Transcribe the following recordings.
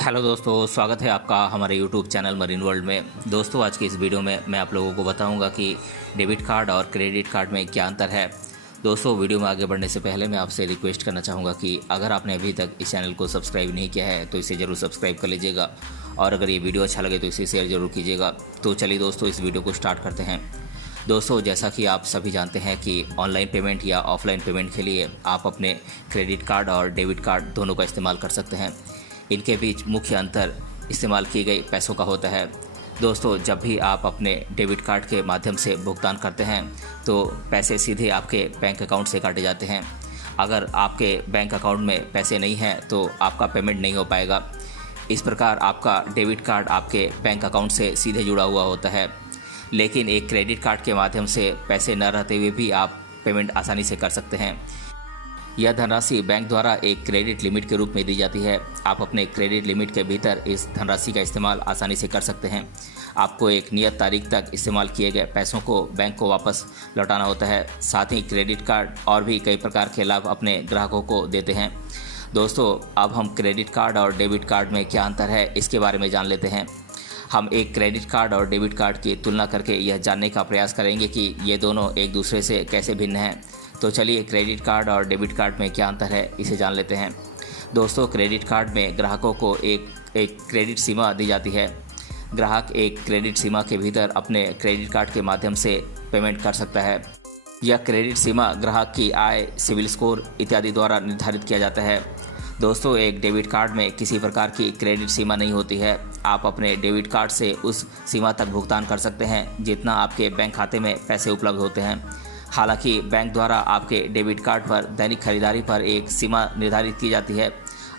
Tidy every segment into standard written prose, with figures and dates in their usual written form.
Hello दोस्तों, स्वागत है आपका हमारे यूट्यूब चैनल मरीन वर्ल्ड में। दोस्तों, आज की इस वीडियो में मैं आप लोगों को बताऊंगा कि डेबिट कार्ड और क्रेडिट कार्ड में क्या अंतर है। दोस्तों, वीडियो में आगे बढ़ने से पहले मैं आपसे रिक्वेस्ट करना चाहूँगा कि अगर आपने अभी तक इस चैनल को सब्सक्राइब नहीं किया है तो इसे ज़रूर सब्सक्राइब कर लीजिएगा और अगर ये वीडियो अच्छा लगे तो इसे शेयर ज़रूर कीजिएगा। तो चलिए दोस्तों, इस वीडियो को स्टार्ट करते हैं। दोस्तों, जैसा कि आप सभी जानते हैं कि ऑनलाइन पेमेंट या ऑफलाइन पेमेंट के लिए आप अपने क्रेडिट कार्ड और डेबिट कार्ड दोनों का इस्तेमाल कर सकते हैं। इनके बीच मुख्य अंतर इस्तेमाल की गई पैसों का होता है। दोस्तों, जब भी आप अपने डेबिट कार्ड के माध्यम से भुगतान करते हैं तो पैसे सीधे आपके बैंक अकाउंट से काटे जाते हैं। अगर आपके बैंक अकाउंट में पैसे नहीं हैं तो आपका पेमेंट नहीं हो पाएगा। इस प्रकार आपका डेबिट कार्ड आपके बैंक अकाउंट से सीधे जुड़ा हुआ होता है, लेकिन एक क्रेडिट कार्ड के माध्यम से पैसे न रहते हुए भी आप पेमेंट आसानी से कर सकते हैं। यह धनराशि बैंक द्वारा एक क्रेडिट लिमिट के रूप में दी जाती है। आप अपने क्रेडिट लिमिट के भीतर इस धनराशि का इस्तेमाल आसानी से कर सकते हैं। आपको एक नियत तारीख तक इस्तेमाल किए गए पैसों को बैंक को वापस लौटाना होता है। साथ ही क्रेडिट कार्ड और भी कई प्रकार के लाभ अपने ग्राहकों को देते हैं। दोस्तों, अब हम क्रेडिट कार्ड और डेबिट कार्ड में क्या अंतर है इसके बारे में जान लेते हैं। हम एक क्रेडिट कार्ड और डेबिट कार्ड की तुलना करके यह जानने का प्रयास करेंगे कि ये दोनों एक दूसरे से कैसे भिन्न हैं। तो चलिए, क्रेडिट कार्ड और डेबिट कार्ड में क्या अंतर है इसे जान लेते हैं। दोस्तों, क्रेडिट कार्ड में ग्राहकों को एक क्रेडिट सीमा दी जाती है। ग्राहक एक क्रेडिट सीमा के भीतर अपने क्रेडिट कार्ड के माध्यम से पेमेंट कर सकता है। यह क्रेडिट सीमा ग्राहक की आय, सिविल स्कोर इत्यादि द्वारा निर्धारित किया जाता है। दोस्तों, एक डेबिट कार्ड में किसी प्रकार की क्रेडिट सीमा नहीं होती है। आप अपने डेबिट कार्ड से उस सीमा तक भुगतान कर सकते हैं जितना आपके बैंक खाते में पैसे उपलब्ध होते हैं। हालांकि बैंक द्वारा आपके डेबिट कार्ड पर दैनिक खरीदारी पर एक सीमा निर्धारित की जाती है।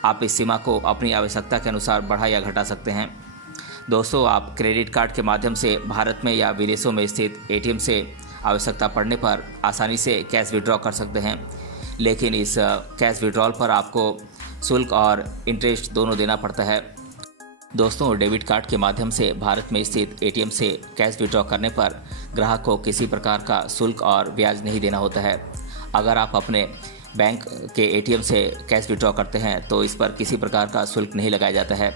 आप इस सीमा को अपनी आवश्यकता के अनुसार बढ़ा या घटा सकते हैं। दोस्तों, आप क्रेडिट कार्ड के माध्यम से भारत में या विदेशों में स्थित एटीएम से आवश्यकता पड़ने पर आसानी से कैश विड्रॉ कर सकते हैं, लेकिन इस कैश विड्रॉल पर आपको शुल्क और इंटरेस्ट दोनों देना पड़ता है। दोस्तों, डेबिट कार्ड के माध्यम से भारत में स्थित एटीएम से कैश विड्रॉ करने पर ग्राहक को किसी प्रकार का शुल्क और ब्याज नहीं देना होता है। अगर आप अपने बैंक के एटीएम से कैश विड्रॉ करते हैं तो इस पर किसी प्रकार का शुल्क नहीं लगाया जाता है,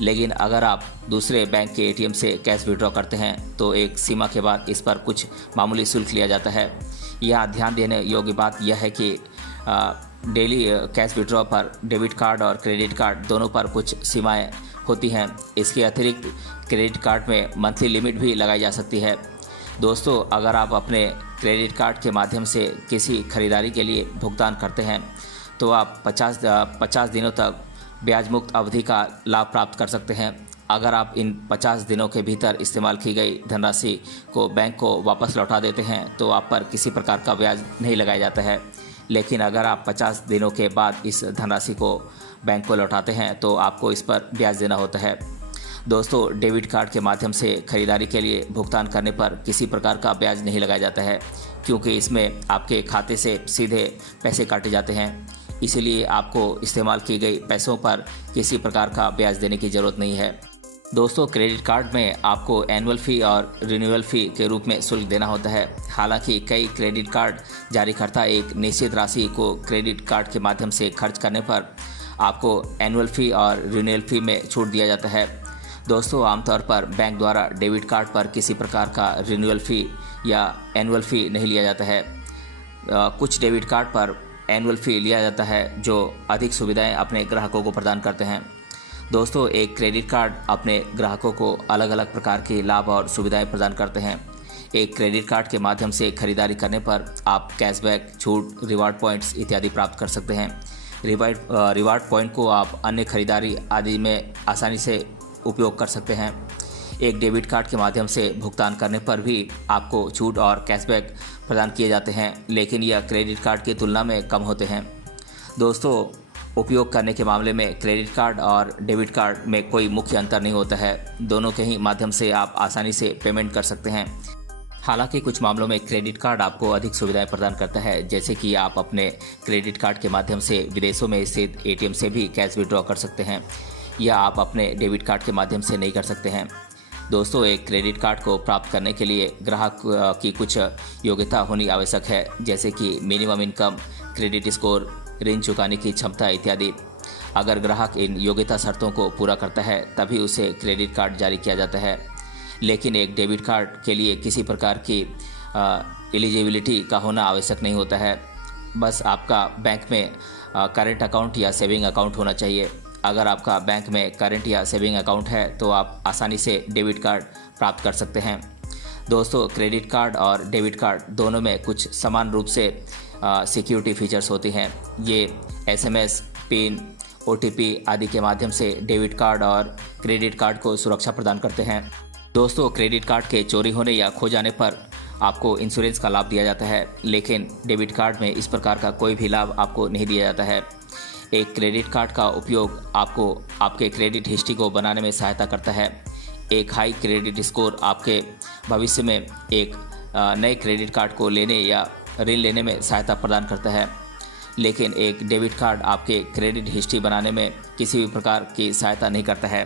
लेकिन अगर आप दूसरे बैंक के एटीएम से कैश विड्रॉ करते हैं तो एक सीमा के बाद इस पर कुछ मामूली शुल्क लिया जाता है। यहाँ ध्यान देने योग्य बात यह है कि डेली कैश विड्रॉ पर डेबिट कार्ड और क्रेडिट कार्ड दोनों पर कुछ सीमाएं होती हैं। इसके अतिरिक्त क्रेडिट कार्ड में मंथली लिमिट भी लगाई जा सकती है। दोस्तों, अगर आप अपने क्रेडिट कार्ड के माध्यम से किसी खरीदारी के लिए भुगतान करते हैं तो आप 50 दिनों तक ब्याज मुक्त अवधि का लाभ प्राप्त कर सकते हैं। अगर आप इन 50 दिनों के भीतर इस्तेमाल की गई धनराशि को बैंक को वापस लौटा देते हैं तो आप पर किसी प्रकार का ब्याज नहीं लगाया जाता है, लेकिन अगर आप 50 दिनों के बाद इस धनराशि को बैंक को लौटाते हैं तो आपको इस पर ब्याज देना होता है। दोस्तों, डेबिट कार्ड के माध्यम से खरीदारी के लिए भुगतान करने पर किसी प्रकार का ब्याज नहीं लगाया जाता है, क्योंकि इसमें आपके खाते से सीधे पैसे काटे जाते हैं। इसीलिए आपको इस्तेमाल की गई पैसों पर किसी प्रकार का ब्याज देने की ज़रूरत नहीं है। दोस्तों, क्रेडिट कार्ड में आपको एनुअल फ़ी और रिन्यूअल फ़ी के रूप में शुल्क देना होता है। हालांकि कई क्रेडिट कार्ड जारीकर्ता एक निश्चित राशि को क्रेडिट कार्ड के माध्यम से खर्च करने पर आपको एनुअल फ़ी और रिन्यूअल फ़ी में छूट दिया जाता है। दोस्तों, आमतौर पर बैंक द्वारा डेबिट कार्ड पर किसी प्रकार का रिन्यूअल फ़ी या एनुअल फ़ी नहीं लिया जाता है। कुछ डेबिट कार्ड पर एनुअल फ़ी लिया जाता है जो अधिक सुविधाएं अपने ग्राहकों को प्रदान करते हैं। दोस्तों, एक क्रेडिट कार्ड अपने ग्राहकों को अलग अलग प्रकार के लाभ और सुविधाएं प्रदान करते हैं। एक क्रेडिट कार्ड के माध्यम से खरीदारी करने पर आप कैशबैक, छूट, रिवार्ड पॉइंट्स इत्यादि प्राप्त कर सकते हैं। रिवार्ड पॉइंट को आप अन्य खरीदारी आदि में आसानी से उपयोग कर सकते हैं। एक डेबिट कार्ड के माध्यम से भुगतान करने पर भी आपको छूट और कैशबैक प्रदान किए जाते हैं, लेकिन यह क्रेडिट कार्ड की तुलना में कम होते हैं। दोस्तों, उपयोग करने के मामले में क्रेडिट कार्ड और डेबिट कार्ड में कोई मुख्य अंतर नहीं होता है। दोनों के ही माध्यम से आप आसानी से पेमेंट कर सकते हैं। हालांकि कुछ मामलों में क्रेडिट कार्ड आपको अधिक सुविधाएं प्रदान करता है, जैसे कि आप अपने क्रेडिट कार्ड के माध्यम से विदेशों में स्थित एटीएम से भी कैश विड्रॉ कर सकते हैं, या आप अपने डेबिट कार्ड के माध्यम से नहीं कर सकते हैं। दोस्तों, एक क्रेडिट कार्ड को प्राप्त करने के लिए ग्राहक की कुछ योग्यता होनी आवश्यक है, जैसे कि मिनिमम इनकम, क्रेडिट स्कोर, ऋण चुकाने की क्षमता इत्यादि। अगर ग्राहक इन योग्यता शर्तों को पूरा करता है तभी उसे क्रेडिट कार्ड जारी किया जाता है। लेकिन एक डेबिट कार्ड के लिए किसी प्रकार की एलिजिबिलिटी का होना आवश्यक नहीं होता है। बस आपका बैंक में करंट अकाउंट या सेविंग अकाउंट होना चाहिए। अगर आपका बैंक में करंट या सेविंग अकाउंट है तो आप आसानी से डेबिट कार्ड प्राप्त कर सकते हैं। दोस्तों, क्रेडिट कार्ड और डेबिट कार्ड दोनों में कुछ समान रूप से सिक्योरिटी फीचर्स होती हैं। ये SMS, पिन, OTP आदि के माध्यम से डेबिट कार्ड और क्रेडिट कार्ड को सुरक्षा प्रदान करते हैं। दोस्तों, क्रेडिट कार्ड के चोरी होने या खो जाने पर आपको इंश्योरेंस का लाभ दिया जाता है, लेकिन डेबिट कार्ड में इस प्रकार का कोई भी लाभ आपको नहीं दिया जाता है। एक क्रेडिट कार्ड का उपयोग आपको आपके क्रेडिट हिस्ट्री को बनाने में सहायता करता है। एक हाई क्रेडिट स्कोर आपके भविष्य में एक नए क्रेडिट कार्ड को लेने या ऋण लेने में सहायता प्रदान करता है, लेकिन एक डेबिट कार्ड आपके क्रेडिट हिस्ट्री बनाने में किसी भी प्रकार की सहायता नहीं करता है।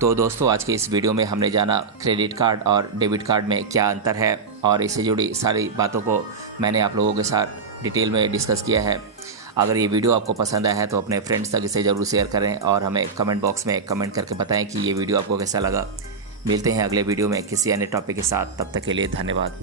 तो दोस्तों, आज के इस वीडियो में हमने जाना क्रेडिट कार्ड और डेबिट कार्ड में क्या अंतर है और इससे जुड़ी सारी बातों को मैंने आप लोगों के साथ डिटेल में डिस्कस किया है। अगर ये वीडियो आपको पसंद आया है तो अपने फ्रेंड्स तक इसे ज़रूर शेयर करें और हमें कमेंट बॉक्स में कमेंट करके बताएं कि ये वीडियो आपको कैसा लगा। मिलते हैं अगले वीडियो में किसी अन्य टॉपिक के साथ। तब तक के लिए धन्यवाद।